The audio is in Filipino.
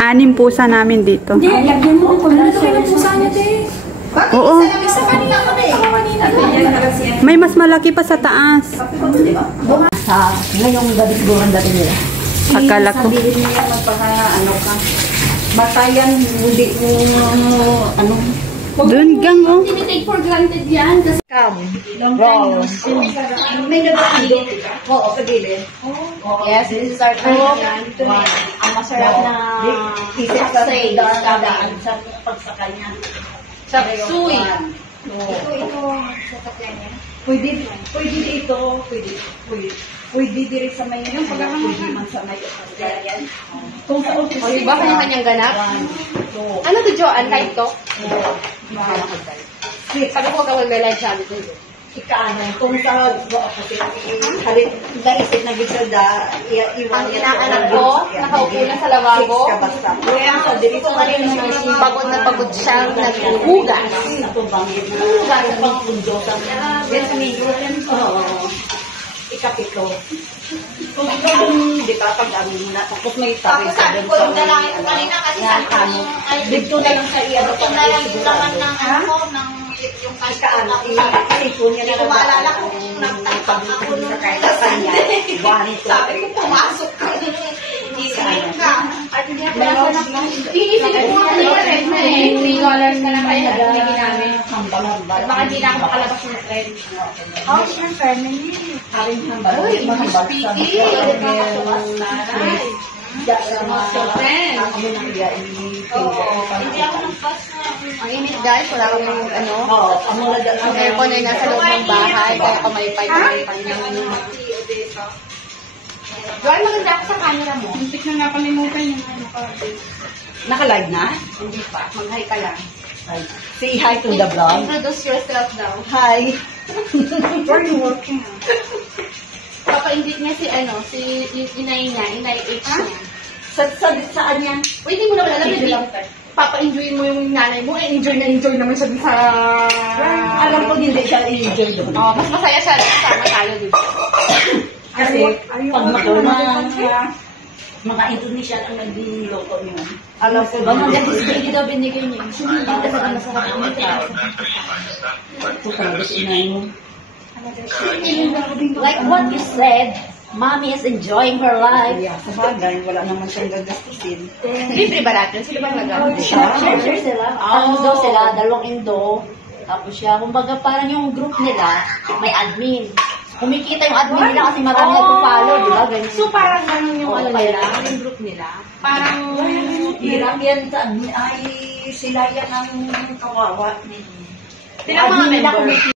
Anim pusa namin dito. Hindi, lagyan mo. Kung ano kayo ng pusa niya, te? Oo. Isa kanina ko na eh. May mas malaki pa sa taas. Sa ngayong gabi siguro ang dati nila. Akala ko. Sabihin niya magpaka-ano ka. Batayan, hindi mo ano. Doon gang oh. Hindi take for granted yan. Kasi Wow. May nagpapilip. Oo, kagilid. yes, this is our tradition. Ang masarap na Isip sa daan sa pagsakay niya. chapsuy. Pwede dito, pwede diri sa may pwede man sa may yan. Kung sa office. O, diba kanya-kanyang ganap? Ano to, Joanne? Type to? Sabi ko gawin may live sabi ko. Ikaano, kung sa halit naisip na gisalda, Ang inaanak ko, nakaupo na sa lababo. Kaya sa dito pa rin Pagod na pagod siyang naghuhugas. natubanggit na hugas pang pundo sa ikapito. Kung ikaw hindi ka pag-ano na, tapos may tabi sa Sabi ko yung dalangin ko kanina kasi sabi ko dito na lang sa iya. ito na lang yung laman ng ano ko, ng yung Ikaano, iipon niya Hindi ko maalala kung nagtangkap ako nung kahit sa kanya, ganito. sabi ko pumasok ka. Hindi sinip ka. At hindi ako Iisipin mo nga nila red na eh. $3 na lang kayo nagbigay namin. At baka hindi na ako makalabas ng red. Oh, yung family. Haring hambal. Mahambal sa Hindi ako nagpas na. Ang init guys, wala kang ano. ang Ang aircon ay nasa loob ng bahay, kaya kumaypay ng Joanne, maganda ako sa camera mo. Muntik na nakalimutan yung ano ka. Naka-live na? Hindi pa, mag-hi ka lang. Say hi to the vlog. Introduce yourself daw. Hi. Where are you working? Papa-invite niya si ano, si inay niya, inay H niya. Saan niya? Uy, hindi mo na alam, hindi. Papa-enjoy mo yung nanay mo, enjoy naman siya sa... Alam ko hindi siya i-enjoy doon. Oh, mas masaya siya kasama tayo dito. Kasi pag makulman, mga Indonesian ang nagluluto niyo. Alam ko ba? Hindi daw binigay niya. Hindi kasi masarap ang Ito talaga si inay mo. Like what you said, Mommy is enjoying her life. Sa bagay, wala naman siyang gagastusin. Libre ba natin? Sino ba nag-aabot? Share sila. Tapos daw sila, dalawang Indo. Tapos siya, kumbaga parang yung group nila, may admin. Kumikita yung admin nila kasi marami nagpo-follow, di ba? Ganyan. So parang ganun yung ano nila, yung group nila. Parang... Hirap yan sa admin ay sila yan ang kawawa. Sila mga member.